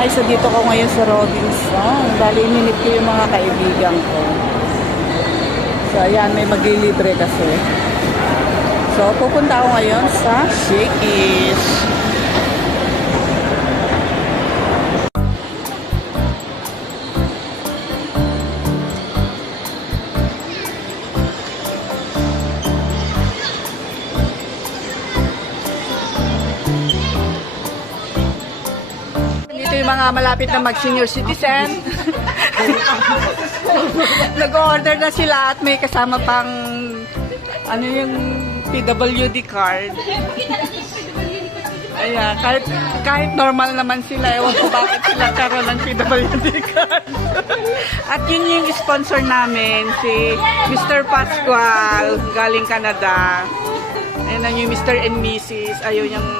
Ay, so dito ko ngayon sa Robinson. Bali, ininip ko yung mga kaibigan ko. So, ayan, may maglilibre kasi. So, pupunta ako ngayon sa Shakey's. Dito yung mga malapit na mag-senior citizen. Nag-order na sila at may kasama pang ano yung PWD card. Ayan, kahit normal naman sila, ewan ko bakit sila karoon ng PWD card. At yun yung sponsor namin, si Mr. Pascual, galing Canada. Ayan na yung Mr. and Mrs. Ayaw niyang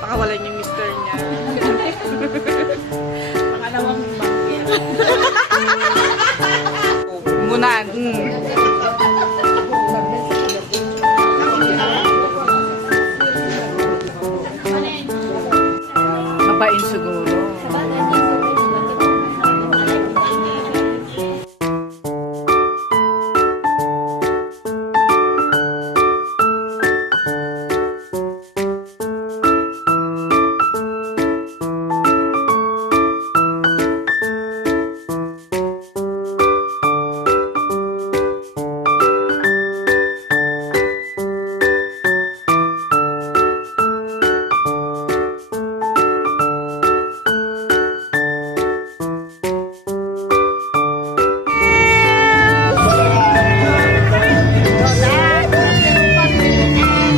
pakawalan yung Mr. niya. Pangalawang Munan.